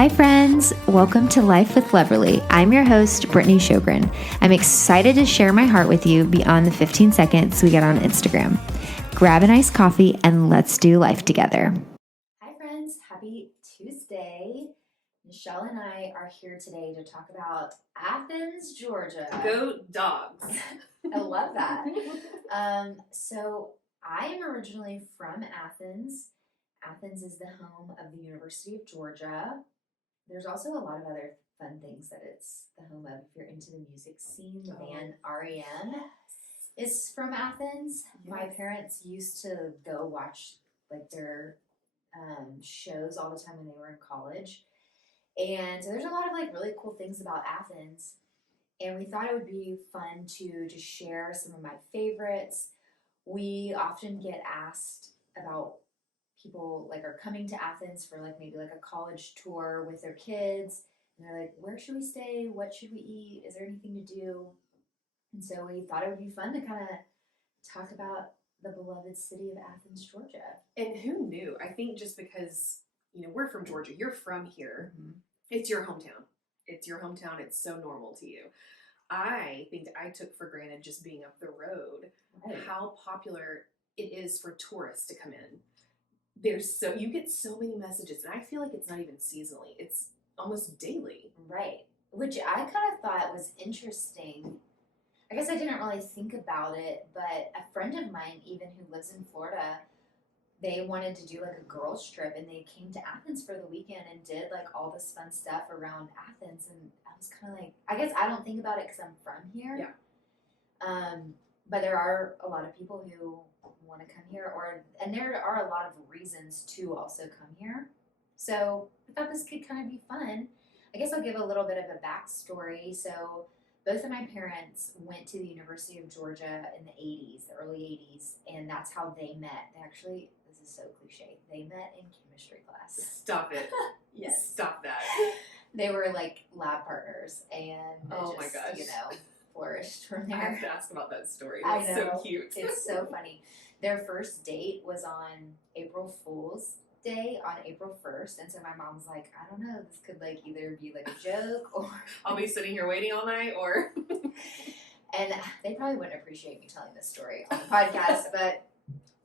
Hi, friends. Welcome to Life with Loverly. I'm your host, Brittany Sjogren. I'm excited to share my heart with you beyond the 15 seconds we get on Instagram. Grab an iced coffee and let's do life together. Hi, friends. Happy Tuesday. Michelle and I are here today to talk about Athens, Georgia. Go dogs. I love that. So I am originally from Athens. Athens is the home of the University of Georgia. There's also a lot of other fun things that it's the home of. If you're into the music scene, the band REM is from Athens. Yes. My parents used to go watch their shows all the time when they were in college. And so there's a lot of really cool things about Athens. And we thought it would be fun to just share some of my favorites. We often get asked about people are coming to Athens for maybe a college tour with their kids. And they're like, where should we stay? What should we eat? Is there anything to do? And so we thought it would be fun to kind of talk about the beloved city of Athens, Georgia. And who knew? I think just because, we're from Georgia, you're from here, It's your hometown. It's your hometown. It's so normal to you. I think I took for granted just being up the road, how popular it is for tourists to come in. You get so many messages, and I feel like it's not even seasonally. It's almost daily. Right. Which I kind of thought was interesting. I guess I didn't really think about it, but a friend of mine, even who lives in Florida, they wanted to do a girls trip, and they came to Athens for the weekend and did all this fun stuff around Athens. And I was kind of I guess I don't think about it because I'm from here. Yeah. But there are a lot of people who want to come here, and there are a lot of reasons to also come here. So I thought this could kind of be fun. I guess I'll give a little bit of a backstory. So both of my parents went to the University of Georgia in the 80s, the early 80s, and that's how they met. They actually, this is so cliche, they met in chemistry class. Stop it. Yes. Stop that. They were lab partners, and oh my gosh, flourished from there. I have to ask about that story. That's so cute. It's so funny. Their first date was on April Fool's Day on April 1st, and so my mom's like, I don't know, this could either be a joke or I'll be sitting here waiting all night, or and they probably wouldn't appreciate me telling this story on the podcast. But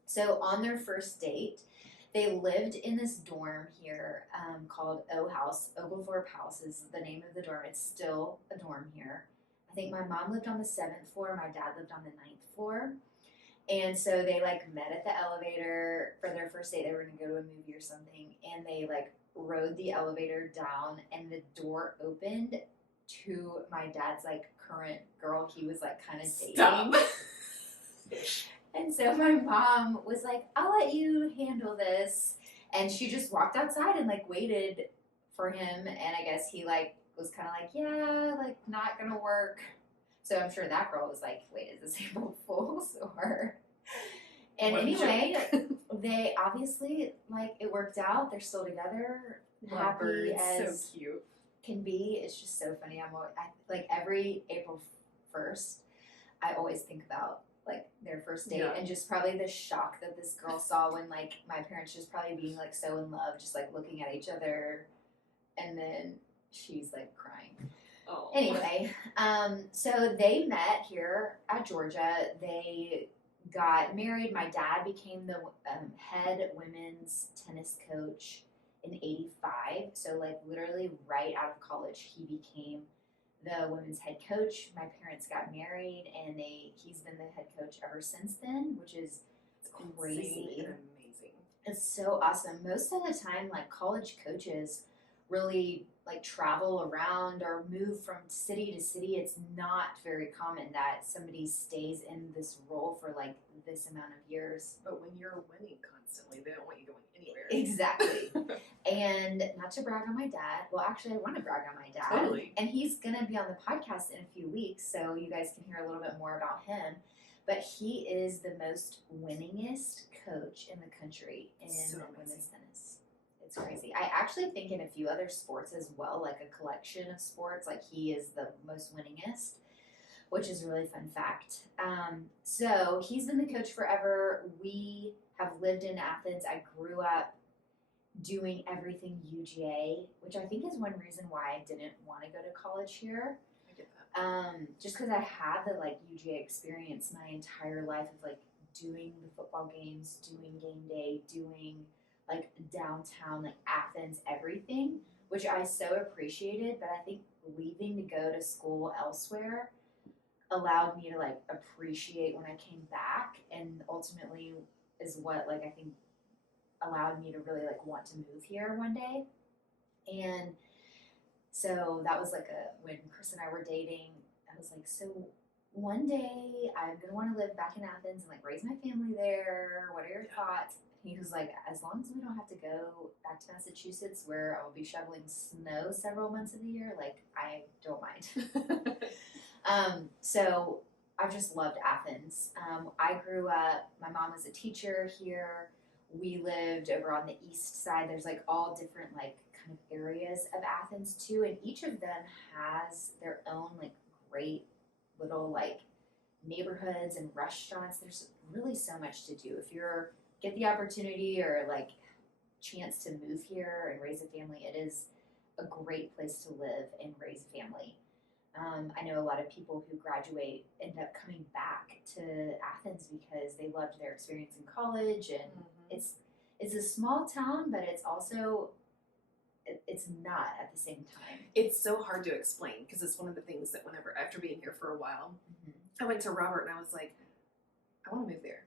so on their first date, they lived in this dorm here called Oglethorpe House is the name of the dorm. It's still a dorm here. I think my mom lived on the 7th floor, my dad lived on the 9th floor. And so they met at the elevator for their first date. They were going to go to a movie or something, and they rode the elevator down, and the door opened to my dad's current girl he was kind of dating. Stop. And so my mom was like, I'll let you handle this. And she just walked outside and waited for him. And I guess he was kind of yeah, not gonna work. So I'm sure that girl was wait, is this April Fool's or? And what anyway, they obviously it worked out. They're still together, happy as so cute can be. It's just so funny. I every April 1st, I always think about their first date, and just probably the shock that this girl saw when my parents just probably being so in love, just looking at each other, and then she's crying. Oh. Anyway, so they met here at Georgia. They got married. My dad became the head women's tennis coach in 85. So literally right out of college, he became the women's head coach. My parents got married, and he's been the head coach ever since then, which is crazy and amazing. It's so awesome. Most of the time, college coaches really travel around or move from city to city. It's not very common that somebody stays in this role for this amount of years. But when you're winning constantly, they don't want you going anywhere. Exactly. And not to brag on my dad. Well, actually, I want to brag on my dad. Totally. And he's going to be on the podcast in a few weeks, so you guys can hear a little bit more about him. But he is the most winningest coach in the country in women's tennis. It's crazy. I actually think in a few other sports as well, a collection of sports, he is the most winningest, which is a really fun fact. So he's been the coach forever. We have lived in Athens. I grew up doing everything UGA, which I think is one reason why I didn't want to go to college here. I get that. Just because I had the like UGA experience my entire life of like doing the football games, doing game day, doing like downtown, like Athens, everything, which I so appreciated. But I think leaving to go to school elsewhere allowed me to like appreciate when I came back, and ultimately is what like I think allowed me to really like want to move here one day. And so that was like when Chris and I were dating, I was like, so one day I'm gonna want to live back in Athens and like raise my family there. What are your thoughts? And he was like, as long as we don't have to go back to Massachusetts where I will be shoveling snow several months of the year, like I don't mind. So I've just loved Athens. I grew up, my mom was a teacher here. We lived over on the east side. There's like all different like kind of areas of Athens too, and each of them has their own like great little like neighborhoods and restaurants. There's really so much to do. If you're get the opportunity or like chance to move here and raise a family, it is a great place to live and raise a family. I know a lot of people who graduate end up coming back to Athens because they loved their experience in college, and it's a small town, but it's also it's not at the same time. It's so hard to explain because it's one of the things that whenever after being here for a while, I went to Robert and I was like, I want to move there.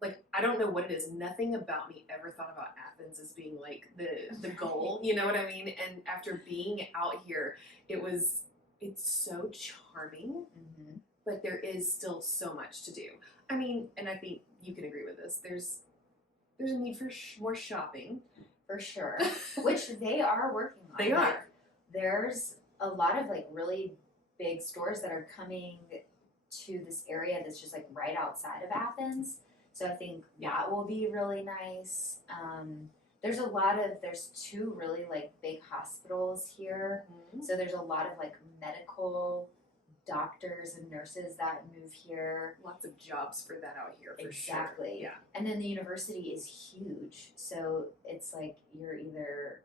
Like, I don't know what it is. Nothing about me ever thought about Athens as being like the goal. You know what I mean? And after being out here, it's so charming, but there is still so much to do. I mean, and I think you can agree with this. There's a need for more shopping. For sure, which they are working on. They are. There's a lot of like really big stores that are coming to this area that's just like right outside of Athens. So I think that will be really nice. There's two really like big hospitals here. So there's a lot of like medical doctors and nurses that move here. Lots of jobs for that out here, for sure. Exactly. Yeah. And then the university is huge. So it's like you're either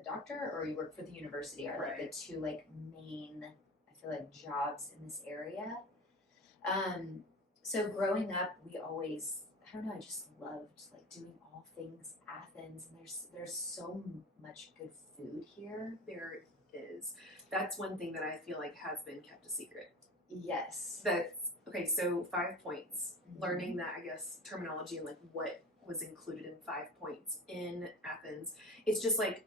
a doctor or you work for the university are like the two like main, I feel like, jobs in this area. So growing up, we always, I don't know, I just loved like doing all things Athens, and there's so much good food here. There is. That's one thing that I feel like has been kept a secret. Yes. That's okay. So 5 points. Learning that, I guess, terminology and like what was included in 5 points in Athens. It's just like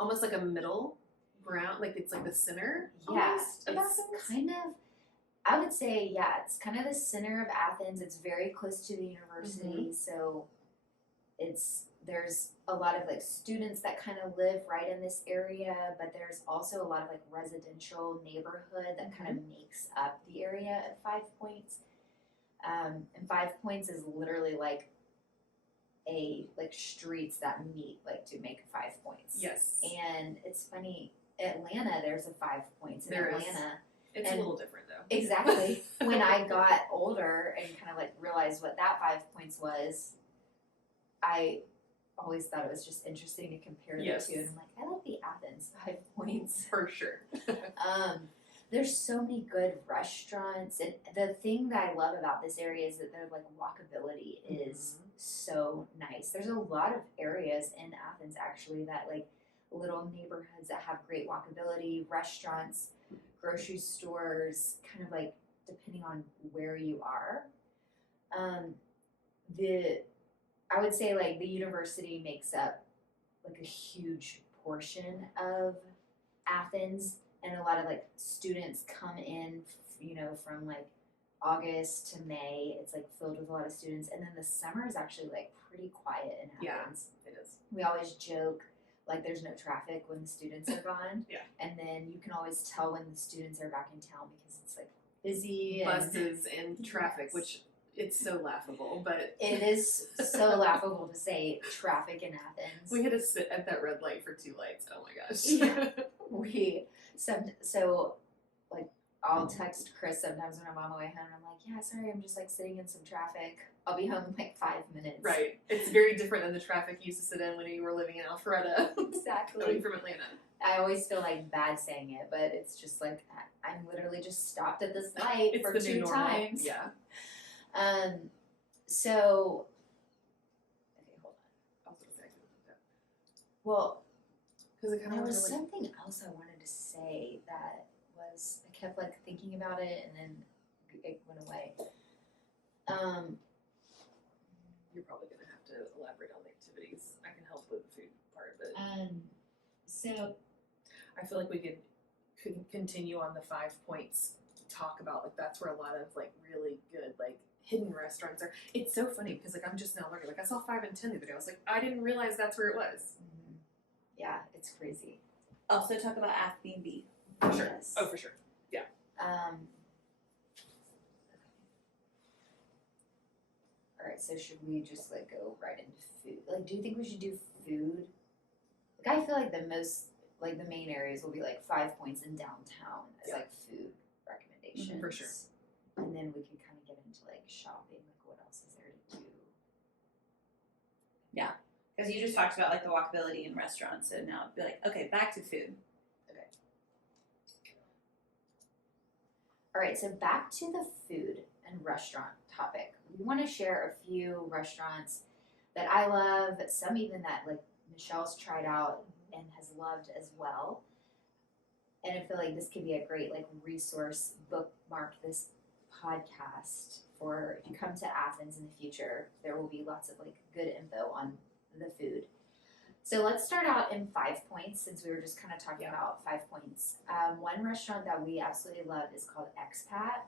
almost like a middle ground. Like it's like the center. Yeah. Almost, of Athens. Kind of. I would say, it's kind of the center of Athens. It's very close to the university, so there's a lot of like students that kind of live right in this area, but there's also a lot of like residential neighborhood that kind of makes up the area at 5 points. And 5 points is literally like streets that meet like to make 5 points. Yes. And it's funny, Atlanta, there's a 5 points in Atlanta. It's a little different though. Exactly. When I got older and kind of like realized what that 5 points was, I always thought it was just interesting to compare the two. And I'm like, I like the Athens 5 points. For sure. There's so many good restaurants. And the thing that I love about this area is that their like walkability is so nice. There's a lot of areas in Athens actually that like little neighborhoods that have great walkability, restaurants, grocery stores, kind of like depending on where you are. I would say like the university makes up like a huge portion of Athens, and a lot of like students come in, from like August to May. It's like filled with a lot of students, and then the summer is actually like pretty quiet in Athens. Yeah, it is. We always joke like there's no traffic when the students are gone. And then you can always tell when the students are back in town because it's like busy. Buses and traffic, which it's so laughable, but it is so laughable to say traffic in Athens. We had to sit at that red light for 2 lights. Oh my gosh. So like I'll text Chris sometimes when I'm on my way home. I'm like, yeah, sorry, I'm just like sitting in some traffic. I'll be home in like 5 minutes. Right. It's very different than the traffic you used to sit in when you were living in Alpharetta. Exactly. Coming from Atlanta. I always feel like bad saying it, but it's just like I'm literally just stopped at this light for 2 times. Yeah. So okay, hold on. I was gonna say I couldn't do that. Well, because it kind there of was something else I wanted to say that was I kept like thinking about it and then it went away. You're probably gonna have to elaborate on the activities. I can help with the food part of it. So I feel like we could continue on the 5 points talk about like that's where a lot of like really good like hidden restaurants are. It's so funny because like I'm just now learning. Like I saw 5 and 10 the other day. I was like, I didn't realize that's where it was. yeah, it's crazy. Also talk about Airbnb. For sure. Yes. Oh, for sure. Yeah. All right, so should we just like go right into food? Like, do you think we should do food? Like, I feel like the main areas will be like 5 points in downtown as like food recommendations. For sure. And then we can kind of get into like shopping, like what else is there to do? Yeah, because you just talked about like the walkability in restaurants, so now it'd be like, okay, back to food. All right, so back to the food and restaurant topic. We want to share a few restaurants that I love, some even that like Michelle's tried out and has loved as well. And I feel like this could be a great like resource, bookmark this podcast for if you come to Athens in the future, there will be lots of like good info on the food. So let's start out in 5 points since we were just kind of talking about 5 points. One restaurant that we absolutely love is called Expat.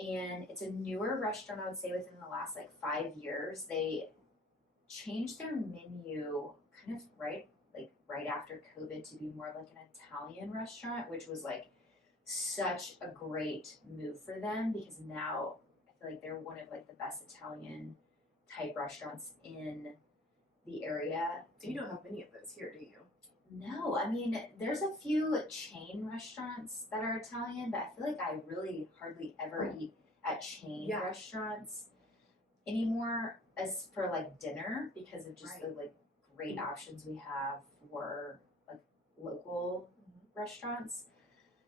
And it's a newer restaurant, I would say, within the last like 5 years. They changed their menu kind of right after COVID to be more of like an Italian restaurant, which was like such a great move for them because now I feel like they're one of like the best Italian type restaurants in the area. You don't have many of those here, do you? No, I mean, there's a few chain restaurants that are Italian, but I feel like I really hardly ever eat at chain restaurants anymore as for like dinner because of just the like great options we have for like local restaurants.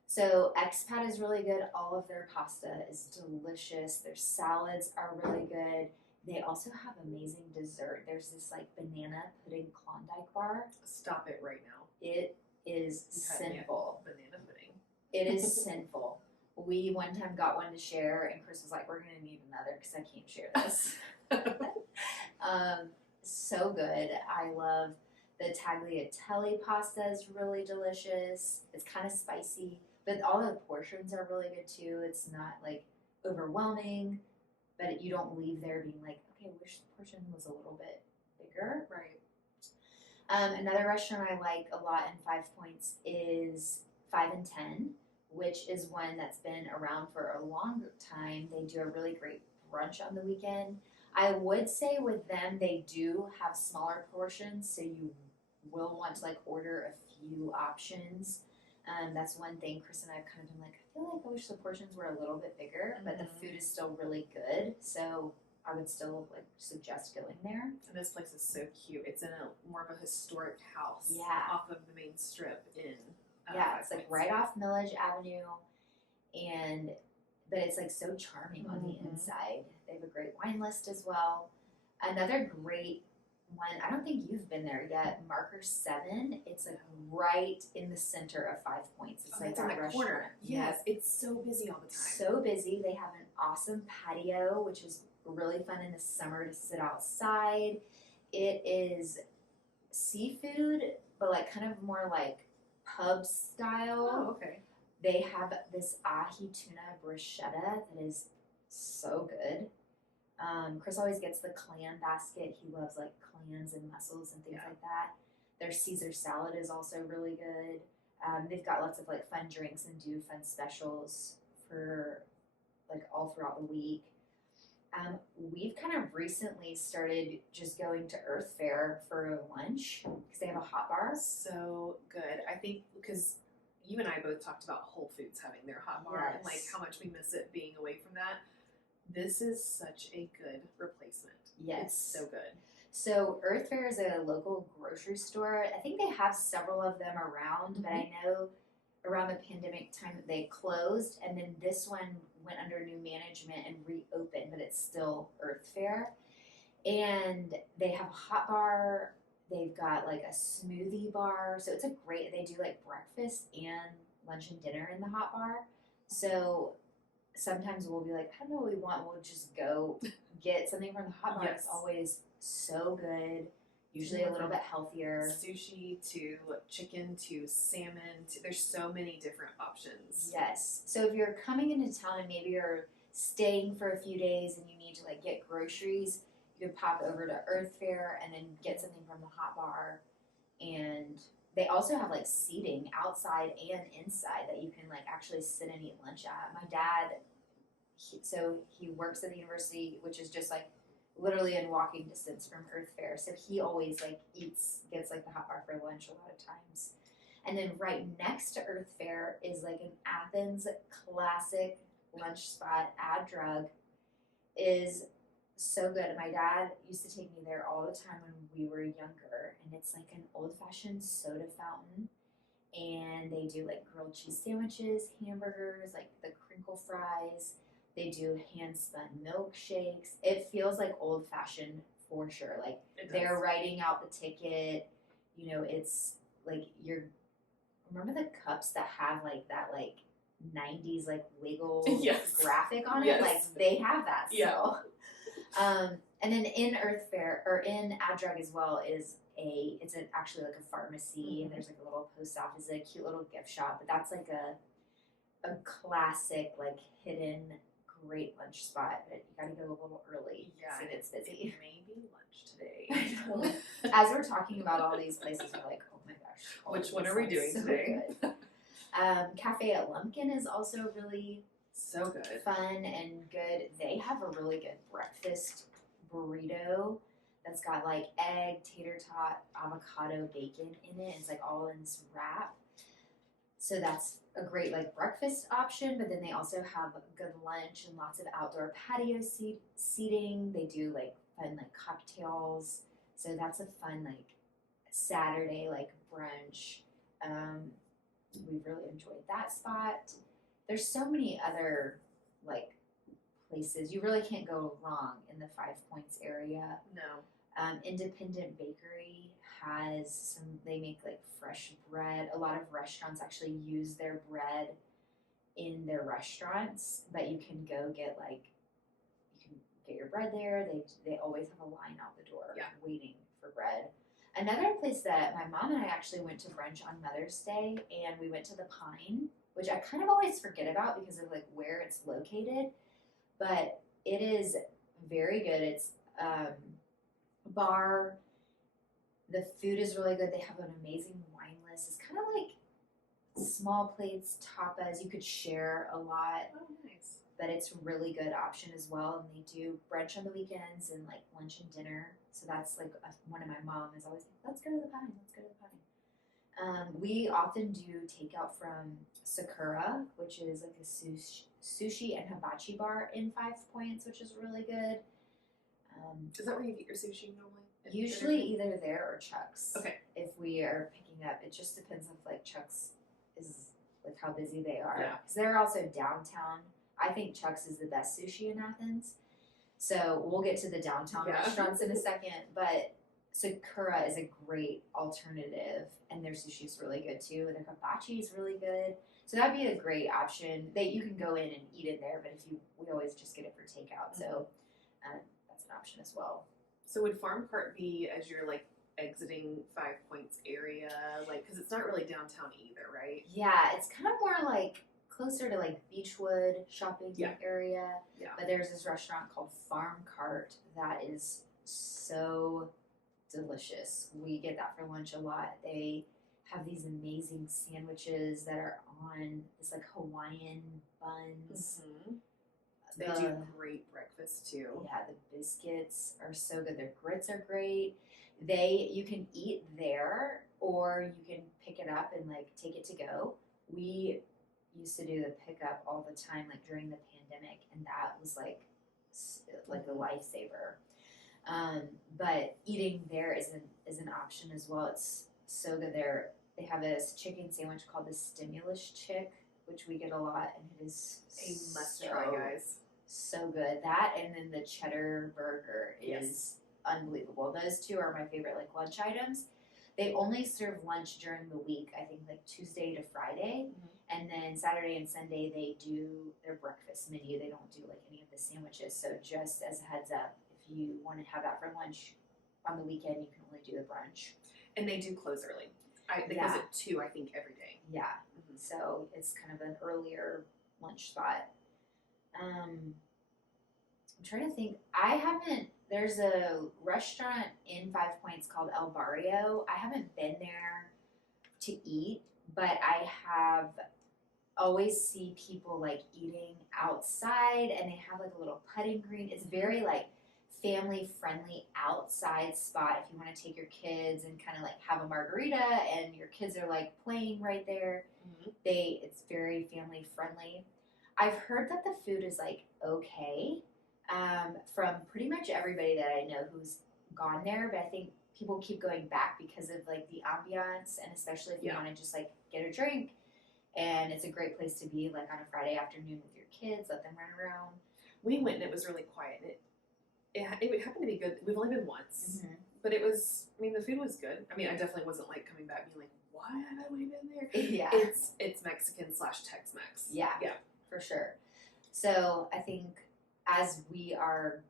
So Expat is really good. All of their pasta is delicious. Their salads are really good. They also have amazing dessert. There's this like banana pudding Klondike bar. Stop it right now. It is sinful. Banana pudding. It is sinful. We one time got one to share, and Chris was like, "We're gonna need another because I can't share this." So good. I love the tagliatelle pasta is really delicious. It's kind of spicy, but all the portions are really good too. It's not like overwhelming, but you don't leave there being like, okay, I wish the portion was a little bit bigger. Right. Another restaurant I like a lot in 5 points is 5 and 10, which is one that's been around for a long time. They do a really great brunch on the weekend. I would say with them, they do have smaller portions, so you will want to like order a few options. That's one thing Chris and I have kind of been like, I feel like I wish the portions were a little bit bigger, but the food is still really good. So I would still like suggest going there. And this place is so cute. It's in a more of a historic house. Yeah. Off of the main strip in. It's like right off Millage Avenue, but it's like so charming on the inside. They have a great wine list as well. Another great one, I don't think you've been there yet, Marker 7. It's like right in the center of 5 points. It's like on that the restaurant. corner. Yes, it's so busy all the time. So busy. They have an awesome patio, which is really fun in the summer to sit outside. It is seafood, but like kind of more like pub style. Oh, okay. They have this ahi tuna bruschetta that is so good. Chris always gets the clam basket. He loves like clams and mussels and things like that. Their Caesar salad is also really good. They've got lots of like fun drinks and do fun specials for like all throughout the week. We've kind of recently started just going to Earth Fair for lunch because they have a hot bar. So good. I think because you and I both talked about Whole Foods having their hot bar and like Yes. how much we miss it being away from that. This is such a good replacement. Yes. It's so good. So Earth Fare is a local grocery store. I think they have several of them around, but I know around the pandemic time they closed, and then this one went under new management and reopened, but it's still Earth Fare. And they have a hot bar. They've got like a smoothie bar. So it's they do like breakfast and lunch and dinner in the hot bar. So sometimes we'll be like, I don't know what we want. We'll just go get something from the hot bar. Yes. It's always so good. Usually a little bit healthier. Sushi to chicken to salmon. There's so many different options. Yes. So if you're coming into town and maybe you're staying for a few days and you need to like get groceries, you can pop over to Earth Fare and then get something from the hot bar. And they also have like seating outside and inside that you can like actually sit and eat lunch at. My dad, he works at the university, which is just like literally in walking distance from Earth Fare. So he always like gets like the hot bar for lunch a lot of times. And then right next to Earth Fare is like an Athens classic lunch spot. Ad Drug is so good. My dad used to take me there all the time when we were younger, and it's like an old-fashioned soda fountain. And they do like grilled cheese sandwiches, hamburgers, like the crinkle fries. They do hand-spun milkshakes. It feels like old-fashioned for sure. Like they're writing out the ticket. You know, it's like remember the cups that have like that like 90s like wiggle graphic on it? Like they have that still. And then in Earth Fare or in Ad Drug as well is actually like a pharmacy, and there's like a little post office, a cute little gift shop. But that's like a classic like hidden great lunch spot. But you gotta go a little early. Yeah, so it's busy. It may be lunch today. I know. As we're talking about all these places, we're like, oh my gosh, which one are we doing today? Good. Cafe at Lumpkin is also really so good, fun and good. They have a really good breakfast burrito that's got like egg, tater tot, avocado, bacon in it. It's like all in this wrap. So that's a great like breakfast option. But then they also have good lunch and lots of outdoor patio seating. They do like fun like cocktails. So that's a fun like Saturday like brunch. We've really enjoyed that spot. There's so many other like places. You really can't go wrong in the 5 Points area. No. Independent Bakery has they make like fresh bread. A lot of restaurants actually use their bread in their restaurants, but you can go get your bread there. They always have a line out the door waiting for bread. Another place that my mom and I actually went to brunch on Mother's Day, and we went to the Pine, which I kind of always forget about because of like where it's located, but it is very good. It's a bar. The food is really good. They have an amazing wine list. It's kind of like small plates, tapas. You could share a lot. Oh, nice. But it's a really good option as well. And they do brunch on the weekends and like lunch and dinner. So that's like one of my mom is always like, let's go to the Pine. Let's go to the Pine. We often do takeout from Sakura, which is like a sushi and hibachi bar in 5 Points, which is really good. Is that where you get your sushi normally? Usually either there or Chuck's. Okay. If we are picking up, it just depends if like Chuck's is like how busy they are. Yeah. Because they're also downtown. I think Chuck's is the best sushi in Athens. So we'll get to the downtown restaurants in a second, but Sakura is a great alternative, and their sushi is really good too. Their hibachi is really good. So that'd be a great option. You can go in and eat in there, but we always just get it for takeout. So that's an option as well. So would Farm Cart be as you're like exiting 5 Points area, like because it's not really downtown either, right? Yeah, it's kind of more like closer to like Beechwood shopping area. Yeah. But there's this restaurant called Farm Cart that is so delicious. We get that for lunch a lot. They have these amazing sandwiches that are on this like Hawaiian buns. Mm-hmm. They do great breakfast too. Yeah, the biscuits are so good. Their grits are great. You can eat there, or you can pick it up and like take it to go. we used to do the pickup all the time, like during the pandemic, and that was like a lifesaver. But eating there is an option as well. It's so good there. They have this chicken sandwich called the Stimulus Chick, which we get a lot, and it is A must try, guys. so good. That and then the cheddar burger is Yes. unbelievable. Those two are my favorite like lunch items. They only serve lunch during the week, I think like Tuesday to Friday. And then Saturday and Sunday they do their breakfast menu. They don't do like any of the sandwiches. So just as a heads up, if you want to have that for lunch on the weekend, you can only do the brunch. And they do close early. They Yeah. close at 2, I think, every day. Yeah. Mhm. So it's kind of an earlier lunch spot. I'm trying to think. There's a restaurant in Five Points called El Barrio. I haven't been there to eat, but I have always see people like eating outside, and they have like a little putting green. It's very like family friendly outside spot if you want to take your kids and kind of like have a margarita and your kids are like playing right there. It's very family friendly. I've heard that the food is like okay, from pretty much everybody that I know who's gone there, but I think people keep going back because of like the ambiance, and especially if you want to just like get a drink, and it's a great place to be like on a Friday afternoon with your kids, let them run around. We went and it was really quiet. It happened to be good. We've only been once, but it was. I mean, the food was good. I mean, I definitely wasn't like coming back being like, "Why haven't we been there?" Yeah, it's Mexican / Tex-Mex. Yeah, for sure. So I think as we are,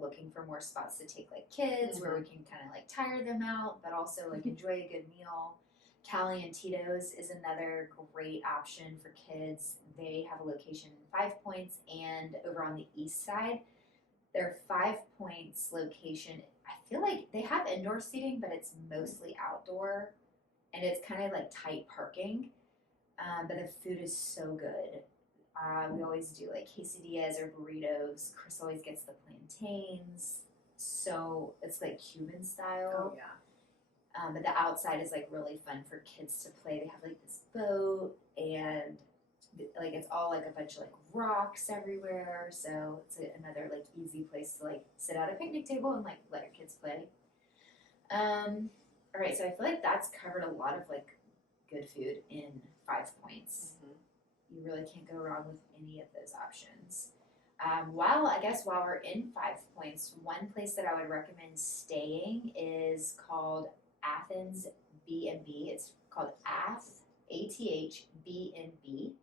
looking for more spots to take like kids where we can kind of like tire them out, but also like enjoy a good meal. Cali and Tito's is another great option for kids. They have a location in Five Points and over on the east side. Their 5 Points location, I feel like they have indoor seating, but it's mostly outdoor, and it's kind of like tight parking. But the food is so good. We always do like quesadillas or burritos. Chris always gets the plantains. So it's like Cuban style. Oh yeah. But the outside is like really fun for kids to play. They have like this boat, and like it's all like a bunch of like rocks everywhere. So it's another like easy place to like sit at a picnic table and like let your kids play. All right, so I feel like that's covered a lot of like good food in 5 Points. You really can't go wrong with any of those options. While we're in 5 Points, one place that I would recommend staying is called Athens B&B. It's called ATHB&B,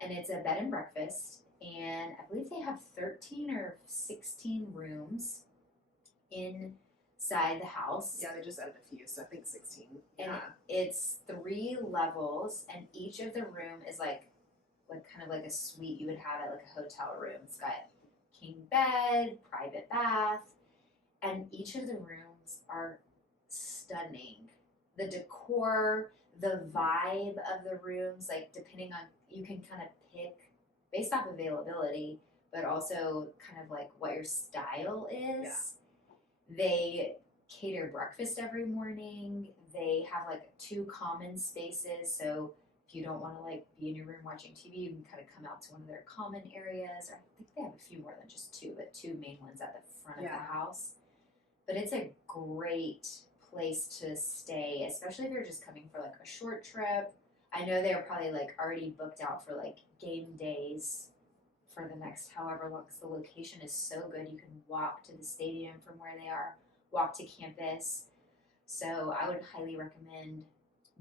and it's a bed and breakfast. And I believe they have 13 or 16 rooms inside the house. Yeah, they just added a few, so I think 16. And it's 3 levels, and each of the room is like kind of like a suite you would have at like a hotel room. It's got king bed, private bath, and each of the rooms are stunning. The decor, the vibe of the rooms, like depending on, you can kind of pick based off availability, but also kind of like what your style is. Yeah. They cater breakfast every morning. They have like 2 common spaces, so if you don't want to like be in your room watching TV, you can kind of come out to one of their common areas. Or I think they have a few more than just 2, but 2 main ones at the front of the house. But it's a great place to stay, especially if you're just coming for like a short trip. I know they're probably like already booked out for like game days for the next however long, because the location is so good. You can walk to the stadium from where they are, walk to campus. So I would highly recommend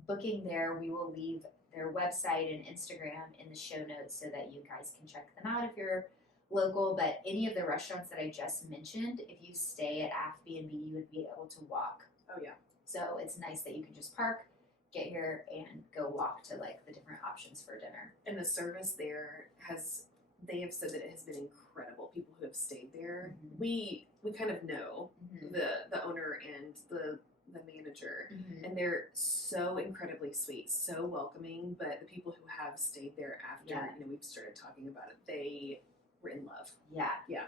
booking there. We will leave their website and Instagram in the show notes so that you guys can check them out if you're local. But any of the restaurants that I just mentioned, if you stay at AFB&B, you would be able to walk. Oh yeah. So it's nice that you can just park, get here, and go walk to like the different options for dinner. And the service there they have said that it has been incredible. People who have stayed there, we kind of know the owner and the manager, and they're so incredibly sweet, so welcoming. But the people who have stayed there after, we've started talking about it, they were in love. Yeah.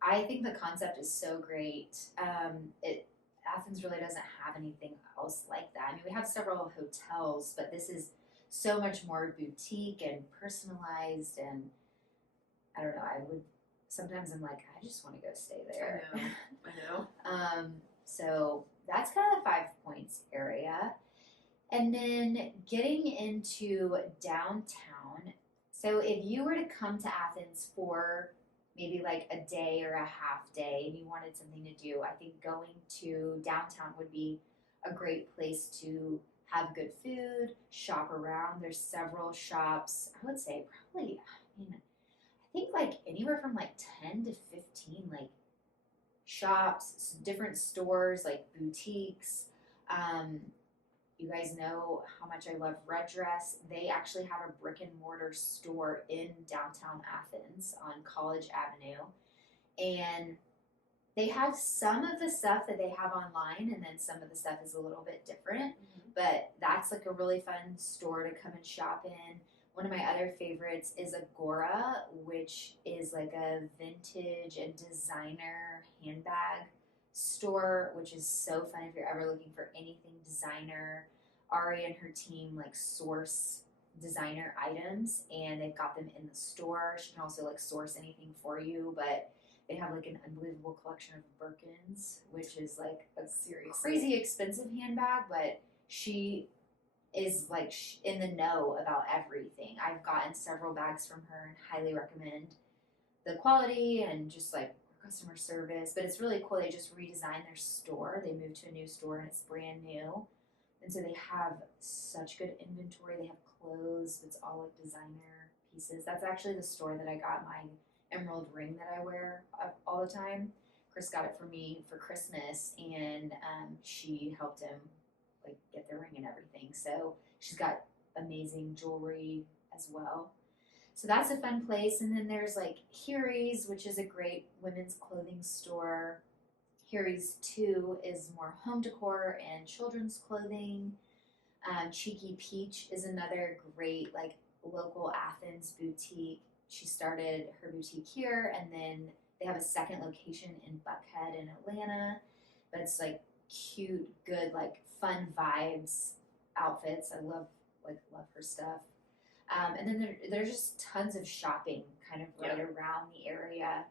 I think the concept is so great. Athens really doesn't have anything else like that. I mean, we have several hotels, but this is so much more boutique and personalized, and I don't know, sometimes I'm like, I just want to go stay there. I know. So that's kind of the 5 Points area. And then getting into downtown. So if you were to come to Athens for maybe like a day or a half day and you wanted something to do, I think going to downtown would be a great place to have good food, shop around. There's several shops. I would say probably, I think like anywhere from like 10 to 15 like shops, different stores, like boutiques. You guys know how much I love Red Dress. They actually have a brick and mortar store in downtown Athens on College Avenue. And they have some of the stuff that they have online, and then some of the stuff is a little bit different. But that's like a really fun store to come and shop in. One of my other favorites is Agora, which is like a vintage and designer handbag store, which is so fun if you're ever looking for anything designer. Ari and her team like source designer items, and they've got them in the store. She can also like source anything for you, but they have like an unbelievable collection of Birkins, which is like a crazy expensive handbag, but she is like in the know about everything. I've gotten several bags from her and highly recommend the quality and just like customer service. But it's really cool. They just redesigned their store. They moved to a new store and it's brand new. And so they have such good inventory. They have clothes. It's all like designer pieces. That's actually the store that I got my emerald ring that I wear all the time. Chris got it for me for Christmas, and she helped him like get the ring and everything. So she's got amazing jewelry as well. So that's a fun place. And then there's like Hiri's, which is a great women's clothing store. Hiri's 2 is more home decor and children's clothing. Cheeky Peach is another great like local Athens boutique. She started her boutique here, and then they have a second location in Buckhead in Atlanta. But it's like cute, good, like fun vibes outfits. I love her stuff. And then there's just tons of shopping kind of right around the area.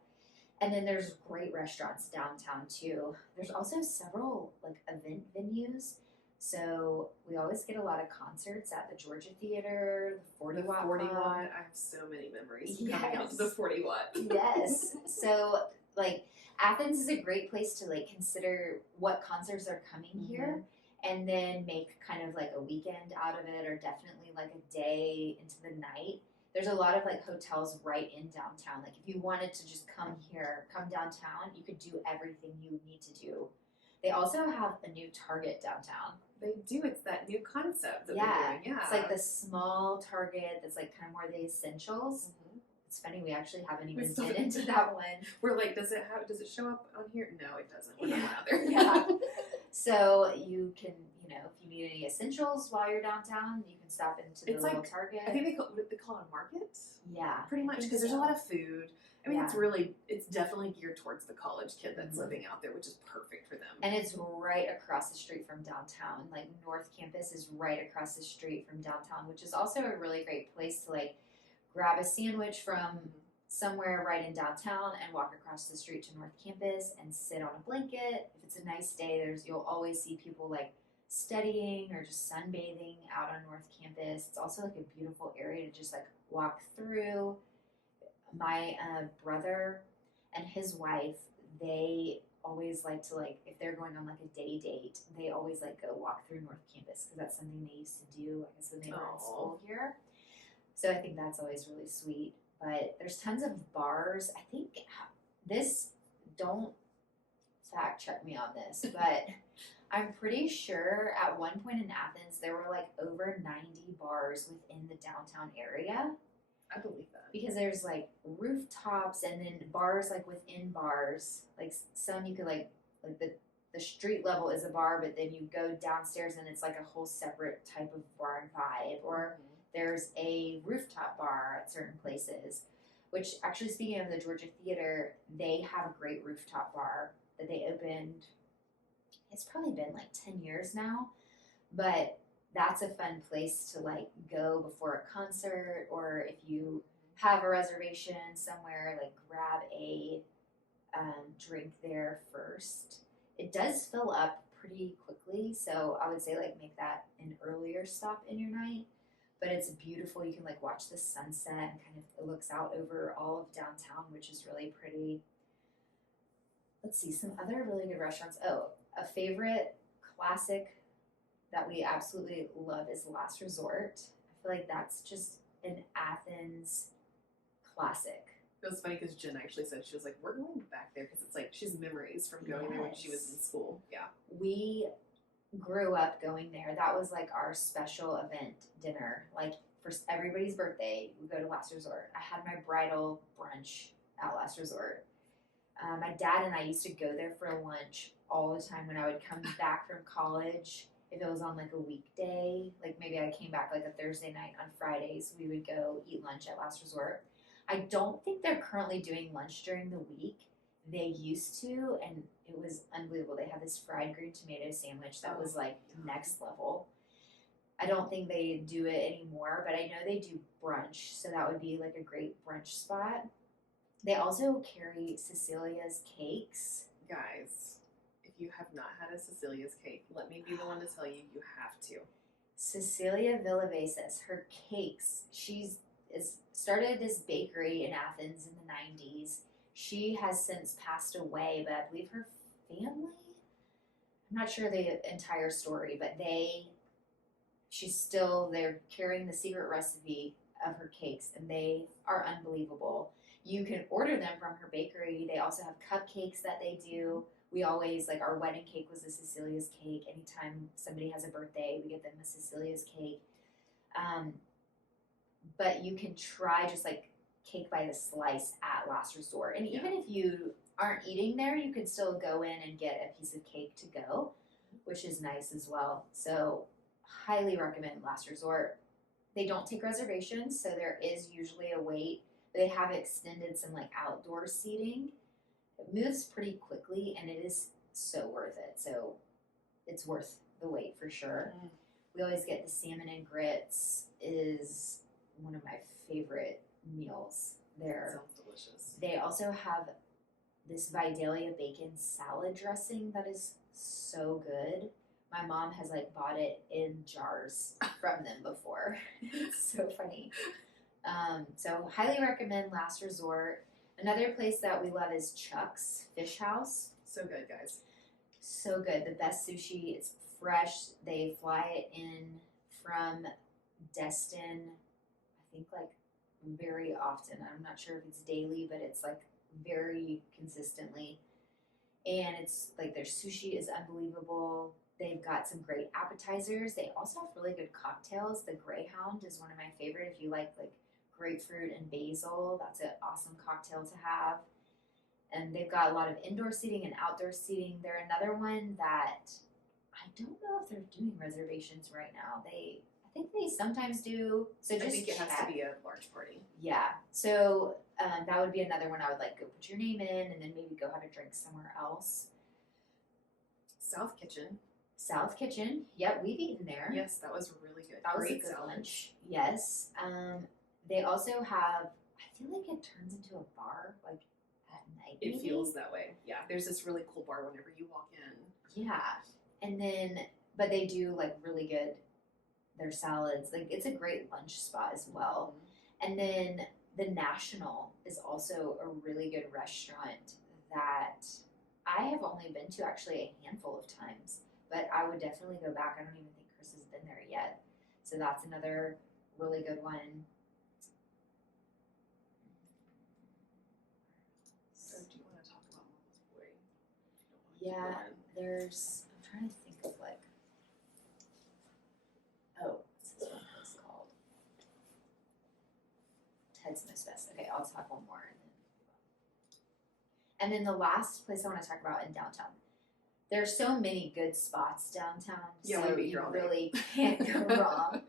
And then there's great restaurants downtown too. There's also several like event venues. So we always get a lot of concerts at the Georgia Theater, the 40 Watt. 40 Watt. I have so many memories coming out to the 40 Watt. Yes. So like Athens is a great place to like consider what concerts are coming here, and then make kind of like a weekend out of it, or definitely like a day into the night. There's a lot of like hotels right in downtown. Like if you wanted to just come downtown, you could do everything you need to do. They also have a new Target downtown. They do. It's that new concept that they're doing. Yeah. It's like the small Target that's like kind of more the essentials. It's funny, we actually haven't even been into that one. We're like, does it show up on here? No, it doesn't. We're not allowed there. Yeah. So you can, if you need any essentials while you're downtown, you can stop into the little Target. I think they call it a market. Yeah. Pretty much, because there's a lot of food. I mean, it's definitely geared towards the college kid that's living out there, which is perfect for them. And it's right across the street from downtown. Like North Campus is right across the street from downtown, which is also a really great place to like grab a sandwich from somewhere right in downtown and walk across the street to North Campus and sit on a blanket. If it's a nice day, you'll always see people like studying or just sunbathing out on North Campus. It's also like a beautiful area to just like walk through. My brother and his wife, they always like to like, if they're going on like a day date, they always like go walk through North Campus because that's something they used to do, I guess, when they were in school here. So I think that's always really sweet. But there's tons of bars. I think don't fact check me on this, but I'm pretty sure at one point in Athens there were like over 90 bars within the downtown area. I believe that. Because there's like rooftops and then bars like within bars. Like some you could like the street level is a bar, but then you go downstairs and it's like a whole separate type of bar and vibe. Or there's a rooftop bar at certain places, which actually, speaking of the Georgia Theater, they have a great rooftop bar that they opened. It's probably been like 10 years now, but that's a fun place to like go before a concert, or if you have a reservation somewhere, like grab a drink there first. It does fill up pretty quickly, so I would say like make that an earlier stop in your night. But it's beautiful. You can like watch the sunset and kind of it looks out over all of downtown, which is really pretty. Let's see some other really good restaurants. Oh, a favorite classic that we absolutely love is Last Resort. I feel like that's just an Athens classic. It was funny because Jen actually said, she was like, we're going back there because it's like she has memories from going there when she was in school. Yeah. We grew up going there. That was like our special event dinner. Like for everybody's birthday, we go to Last Resort. I had my bridal brunch at Last Resort. My dad and I used to go there for lunch all the time when I would come back from college. If it was on like a weekday, like maybe I came back like a Thursday night, on Fridays, we would go eat lunch at Last Resort. I don't think they're currently doing lunch during the week. They used to, and it was unbelievable. They had this fried green tomato sandwich that was like next level. I don't think they do it anymore, but I know they do brunch, so that would be like a great brunch spot. They also carry Cecilia's cakes. Guys, if you have not had a Cecilia's cake, let me be the one to tell you, you have to. Cecilia Villavesas, her cakes, started this bakery in Athens in the 90s. She has since passed away, but I believe her family, I'm not sure the entire story, but they're carrying the secret recipe of her cakes, and they are unbelievable. You can order them from her bakery. They also have cupcakes that they do. We always, like, our wedding cake was a Cecilia's cake. Anytime somebody has a birthday, we get them a Cecilia's cake. But you can try just like cake by the slice at Last Resort. And even if you aren't eating there, you can still go in and get a piece of cake to go, which is nice as well. So highly recommend Last Resort. They don't take reservations, so there is usually a wait, but they have extended some like outdoor seating. It moves pretty quickly and it is so worth it. So it's worth the wait for sure. We always get the salmon and grits. Is one of my favorite meals there. That sounds delicious. They also have this Vidalia bacon salad dressing that is so good. My mom has like bought it in jars from them before. It's so funny. So highly recommend Last Resort. Another place that we love is Chuck's Fish House. So good, guys. So good. The best sushi. It's fresh. They fly it in from Destin, I think like very often. I'm not sure if it's daily, but it's like very consistently. And it's like their sushi is unbelievable. They've got some great appetizers. They also have really good cocktails. The Greyhound is one of my favorite. If you like grapefruit and basil, that's an awesome cocktail to have. And they've got a lot of indoor seating and outdoor seating. They're another one that I don't know if they're doing reservations right now. I think they sometimes do. So just I think it check. has to be a large party. Yeah. So that would be another one I would like go put your name in and then maybe go have a drink somewhere else. South Kitchen. South Kitchen. Yep, we've eaten there. Yes, that was really good. That was Great a good salad. lunch. Yes. They also have, I feel like it turns into a bar like at night. It maybe? feels that way. Yeah. There's this really cool bar whenever you walk in. Yeah. And then, but they do like really good, their salads. Like it's a great lunch spot as well. And then the National is also a really good restaurant that I have only been to actually a handful of times, but I would definitely go back. I don't even think Chris has been there yet. So that's another really good one. So do you want to talk about Mama's Boy? Yeah, there's, I'm trying to think of like, what's this one place called? Ted's Most Best. Okay, I'll talk one more. And then the last place I want to talk about in downtown. There's so many good spots downtown, Yeah, so we you here all day. really can't go wrong.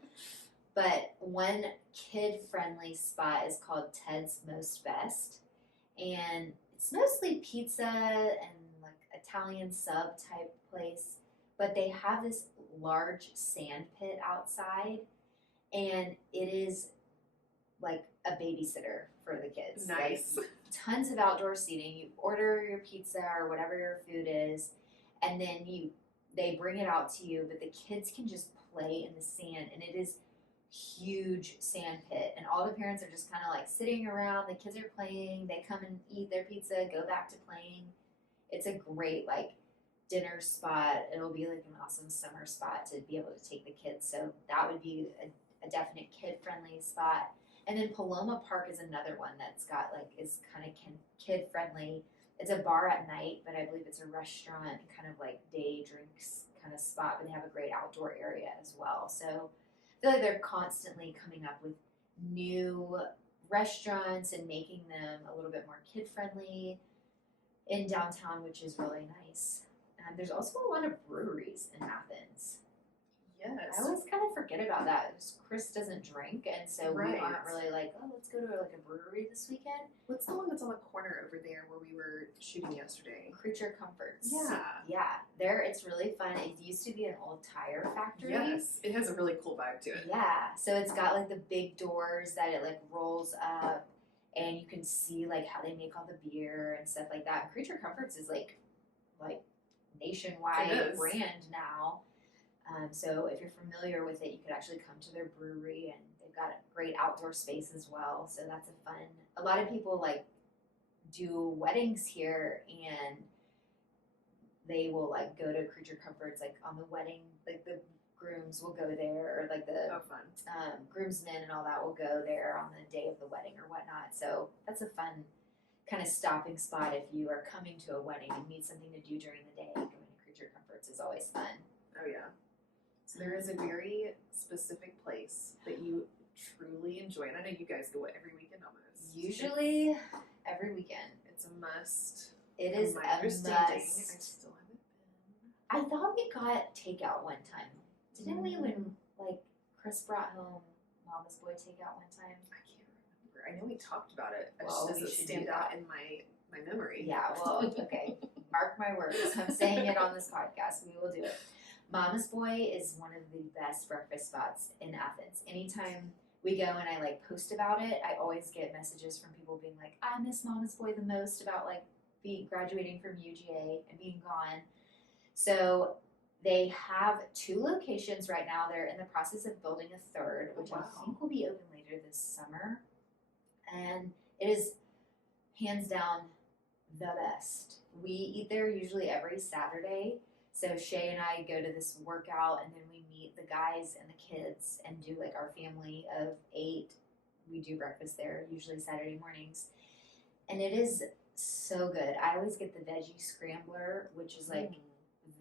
But one kid-friendly spot is called Ted's Most Best, and it's mostly pizza and like Italian sub type place. But they have this large sand pit outside, and it is like a babysitter for the kids. Nice. Like, tons of outdoor seating. You order your pizza or whatever your food is, and then they bring it out to you, but the kids can just play in the sand, and it is huge sand pit, and all the parents are just kind of like sitting around. The kids are playing, they come and eat their pizza, go back to playing. It's a great like dinner spot. It'll be like an awesome summer spot to be able to take the kids, so that would be a definite kid friendly spot. And then Paloma Park is another one that's got like, is kind of kid friendly. It's a bar at night, but I believe it's a restaurant, kind of like day drinks kind of spot, but they have a great outdoor area as well. So I feel like they're constantly coming up with new restaurants and making them a little bit more kid friendly in downtown, which is really nice. There's also a lot of breweries in Athens. Yes. I always kind of forget about that. Chris doesn't drink, and so we Right. aren't really like, oh, let's go to like a brewery this weekend. What's the one that's on the corner over there where we were shooting yesterday? Creature Comforts. Yeah. Yeah. There, it's really fun. It used to be an old tire factory. Yes. It has a really cool vibe to it. Yeah. So it's got like the big doors that it like rolls up, and you can see like how they make all the beer and stuff like that. And Creature Comforts is like nationwide It is. brand now. So if you're familiar with it, you could actually come to their brewery, and they've got a great outdoor space as well. So that's a lot of people like do weddings here, and they will like go to Creature Comforts like on the wedding, like the grooms will go there, or like the Oh, fun. groomsmen and all that will go there on the day of the wedding or whatnot. So that's a fun kind of stopping spot if you are coming to a wedding and need something to do during the day. Going to Creature Comforts is always fun. Oh, yeah. So there is a very specific place that you truly enjoy. And I know you guys go every weekend almost. Usually every weekend. It's a must. It From is my a understanding. must. I still haven't been. I thought we got takeout one time. Didn't we, when like Chris brought home Mama's Boy takeout one time? I can't remember. I know we talked about it. It Well, just we doesn't should stand do out that. in my memory. Yeah, well, okay. Mark my words. I'm saying it on this podcast. We will do it. Mama's Boy is one of the best breakfast spots in Athens. Anytime we go and I like post about it, I always get messages from people being like, I miss Mama's Boy the most about like graduating from UGA and being gone. So they have 2 locations right now. They're in the process of building a third, which Wow. I think will be open later this summer. And it is hands down the best. We eat there usually every Saturday. So Shay and I go to this workout, and then we meet the guys and the kids and do like our family of 8. We do breakfast there, usually Saturday mornings. And it is so good. I always get the veggie scrambler, which is like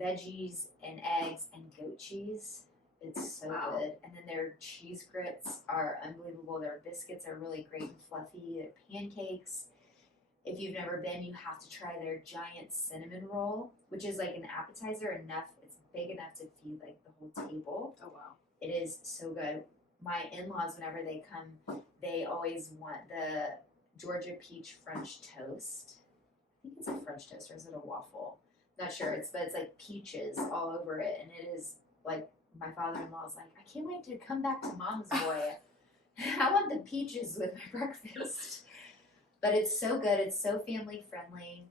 veggies and eggs and goat cheese. It's so Wow. good. And then their cheese grits are unbelievable. Their biscuits are really great and fluffy. Their pancakes. If you've never been, you have to try their giant cinnamon roll, which is like an appetizer enough. It's big enough to feed like the whole table. Oh, wow. It is so good. My in-laws, whenever they come, they always want the Georgia peach French toast. I think it's a French toast, or is it a waffle? Not sure. But it's like peaches all over it, and it is like, my father-in-law's like, I can't wait to come back to Mama's Boy. I want the peaches with my breakfast. But it's so good. It's so family friendly.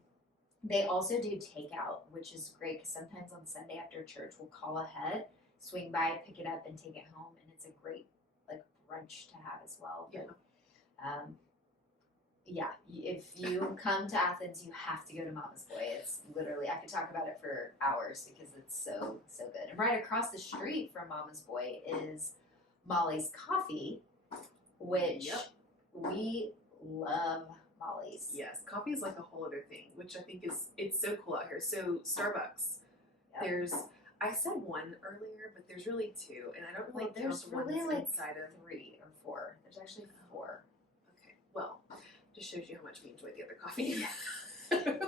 They also do takeout, which is great because sometimes on Sunday after church we'll call ahead, swing by, pick it up, and take it home, and it's a great like brunch to have as well. Yeah. But, yeah. If you come to Athens, you have to go to Mama's Boy. It's literally, I could talk about it for hours because it's so good. And right across the street from Mama's Boy is Molly's Coffee, which Yep. we love. Molly's. Yes, coffee is like a whole other thing, which I think it's so cool out here. So Starbucks, Yep. I said one earlier, but there's really 2, and I don't really Well, count there's the one really that's like inside of. 3 or 4. There's actually 4. Okay, well, just shows you how much we enjoy the other coffee.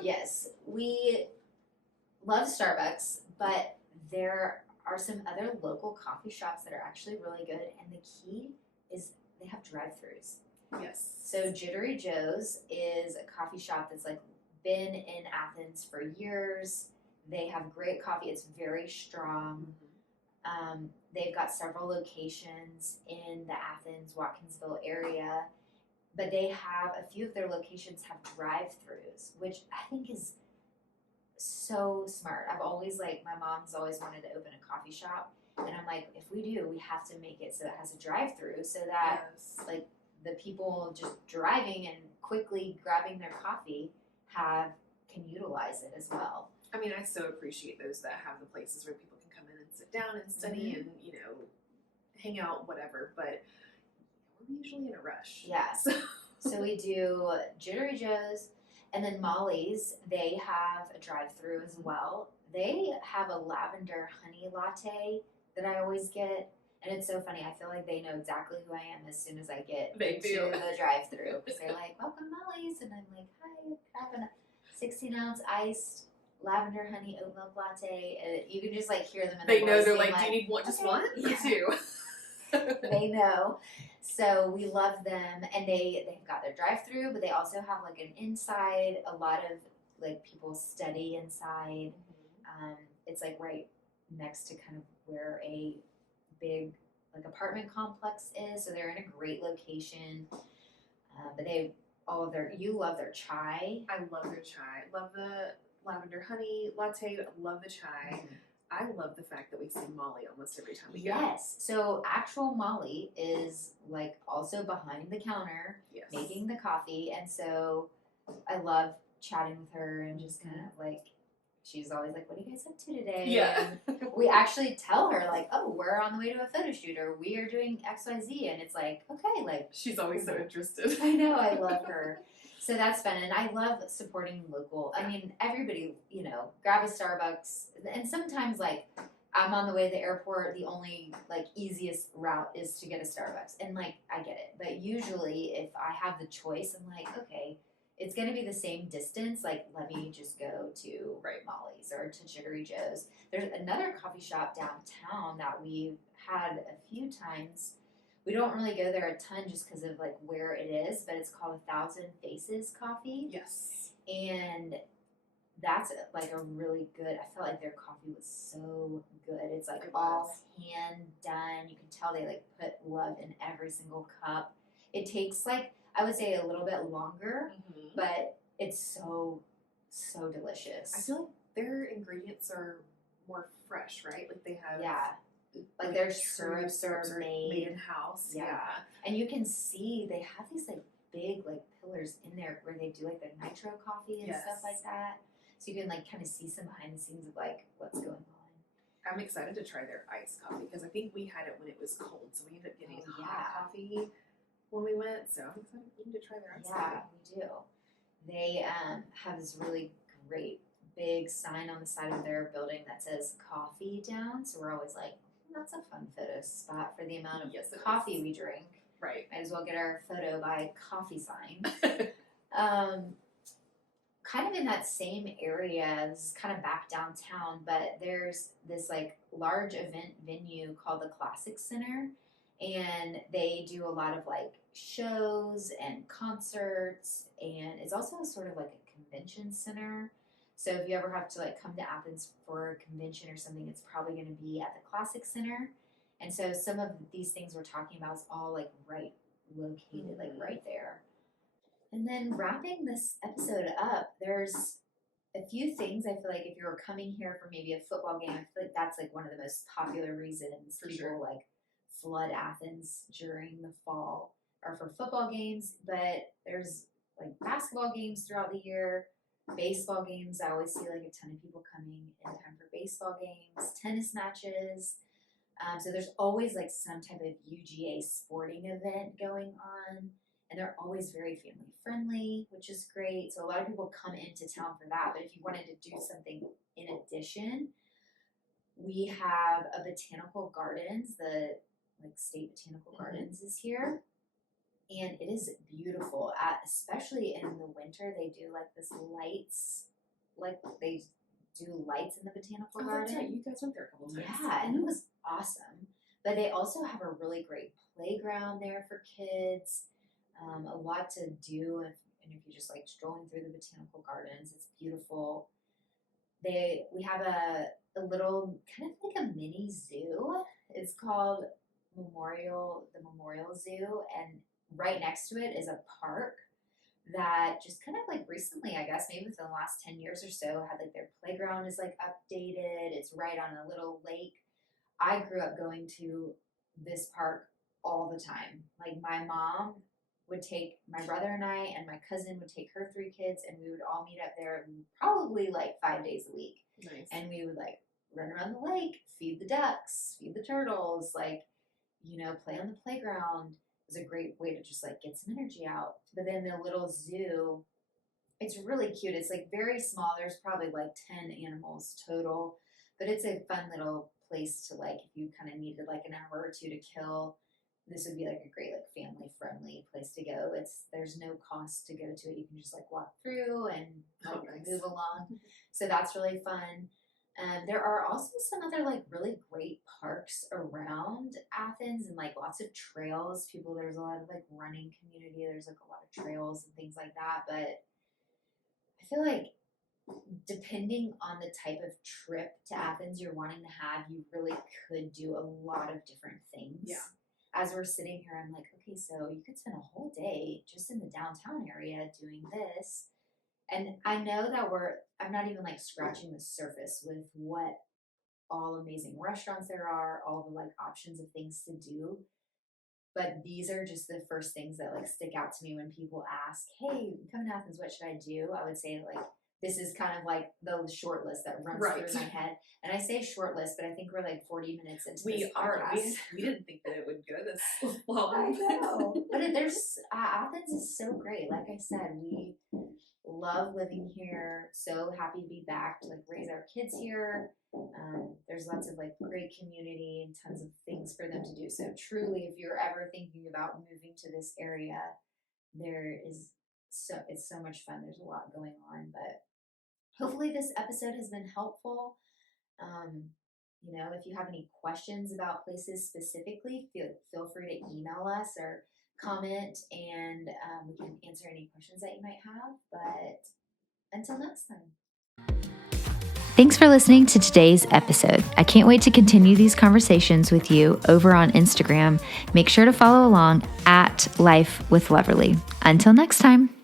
Yes, we love Starbucks, but there are some other local coffee shops that are actually really good, and the key is they have drive-thrus. Yes. So Jittery Joe's is a coffee shop that's like been in Athens for years. They have great coffee. It's very strong. They've got several locations in the Athens, Watkinsville area, but they have a few of their locations have drive-throughs, which I think is so smart. I've always my mom's always wanted to open a coffee shop, and I'm like, if we do, we have to make it so it has a drive-through so that Yes. the people just driving and quickly grabbing their coffee can utilize it as well. I mean, I so appreciate those that have the places where people can come in and sit down and study and, hang out, whatever. But we're usually in a rush. Yeah. So we do Jittery Joe's, and then Molly's. They have a drive-through as well. They have a lavender honey latte that I always get. And it's so funny. I feel like they know exactly who I am as soon as I get They to do. the drive-through. Because they're like, welcome Molly's. And I'm like, hi, having a 16-ounce iced lavender honey oat milk latte. And you can just hear them in They their know, voice they're being like, do you need one? Just okay. one? Yeah. Me too. They know. So we love them. And they've got their drive-through, but they also have an inside. A lot of people study inside. It's right next to kind of where a big apartment complex is, so they're in a great location. But you love their chai. I love their chai. Love the lavender honey latte. Love the chai. I love the fact that we see Molly almost every time we go. Yes. So actual Molly is also behind the counter making the coffee, and so I love chatting with her and just kind of she's always like, what are you guys up to today? Yeah. And we actually tell her oh, we're on the way to a photo shoot, or we are doing XYZ, and it's okay, she's always so interested. I know, I love her. So that's fun, and I love supporting local. I mean, everybody, grab a Starbucks, and sometimes I'm on the way to the airport, the only easiest route is to get a Starbucks, and I get it. But usually if I have the choice, I'm okay, it's going to be the same distance. Let me just go to Molly's or to Jittery Joe's. There's another coffee shop downtown that we've had a few times. We don't really go there a ton just because of where it is, but it's called 1,000 Faces Coffee. Yes. And that's a really good. I felt their coffee was so good. It's all hand done. You can tell they put love in every single cup. It takes I would say a little bit longer, but it's so delicious. I feel their ingredients are more fresh, right? They have their syrups are made in house. Yeah. And you can see they have these big pillars in there where they do their nitro coffee and stuff like that. So you can kind of see some behind the scenes of what's going on. I'm excited to try their iced coffee because I think we had it when it was cold, so we ended up getting hot coffee when we went. So I'm excited for you to try their iced coffee. Yeah, we do. They have this really great big sign on the side of their building that says coffee down. So we're always that's a fun photo spot for the amount of coffee we drink. Right. Might as well get our photo by coffee sign. Kind of in that same area, this is kind of back downtown, but there's this large event venue called the Classic Center, and they do a lot of shows and concerts, and it's also sort of a convention center. So if you ever have to come to Athens for a convention or something, it's probably going to be at the Classic Center. And so some of these things we're talking about is all right located, right there. And then wrapping this episode up, there's a few things I feel if you were coming here for maybe a football game, I feel that's one of the most popular reasons For people sure. flood Athens during the fall or for football games. But there's basketball games throughout the year, baseball games. I always see a ton of people coming in time for baseball games, tennis matches. So there's always some type of UGA sporting event going on. And they're always very family friendly, which is great. So a lot of people come into town for that. But if you wanted to do something in addition, we have a botanical gardens. The State Botanical Gardens is here, and it is beautiful. Especially in the winter, they do this lights, they do lights in the botanical garden. That's right. You guys went there a couple times. Yeah, and it was awesome. But they also have a really great playground there for kids. A lot to do, and if you just strolling through the botanical gardens, it's beautiful. we have a little kind of like a mini zoo. It's called the Memorial Zoo, and right next to it is a park that just kind of like recently, I guess maybe within the last 10 years or so, had like their playground is like updated. It's right on a little lake. I grew up going to this park all the time. Like my mom would take my brother and I, and my cousin would take her 3 kids, and we would all meet up there probably like 5 days a week. Nice. And we would like run around the lake, feed the ducks, feed the turtles, like, play on the playground. It was a great way to just like get some energy out. But then the little zoo, it's really cute. It's like very small. There's probably like 10 animals total, but it's a fun little place to like, if you kind of needed like an hour or 2 to kill, this would be like a great like family friendly place to go. There's no cost to go to it. You can just like walk through and like move along. So that's really fun. There are also some other like really great parks around Athens, and like lots of trails. There's a lot of like running community. There's like a lot of trails and things like that. But I feel like depending on the type of trip to Athens you're wanting to have, you really could do a lot of different things. Yeah. As we're sitting here, I'm like, okay, so you could spend a whole day just in the downtown area doing this. And I know that I'm not even like scratching the surface with what all amazing restaurants there are, all the like options of things to do. But these are just the first things that like stick out to me when people ask, hey, come to Athens, what should I do? I would say like, this is kind of like the short list that runs through my head. And I say short list, but I think we're like 40 minutes into this podcast. We didn't think that it would go this long. I know. But Athens is so great. Like I said, we love living here. So happy to be back to like raise our kids here. There's lots of like great community and tons of things for them to do. So truly, if you're ever thinking about moving to this area, it's so much fun. There's a lot going on, but hopefully this episode has been helpful. If you have any questions about places specifically, feel free to email us or comment, and we can answer any questions that you might have. But until next time. Thanks for listening to today's episode. I can't wait to continue these conversations with you over on Instagram. Make sure to follow along at Life with Loverly. Until next time.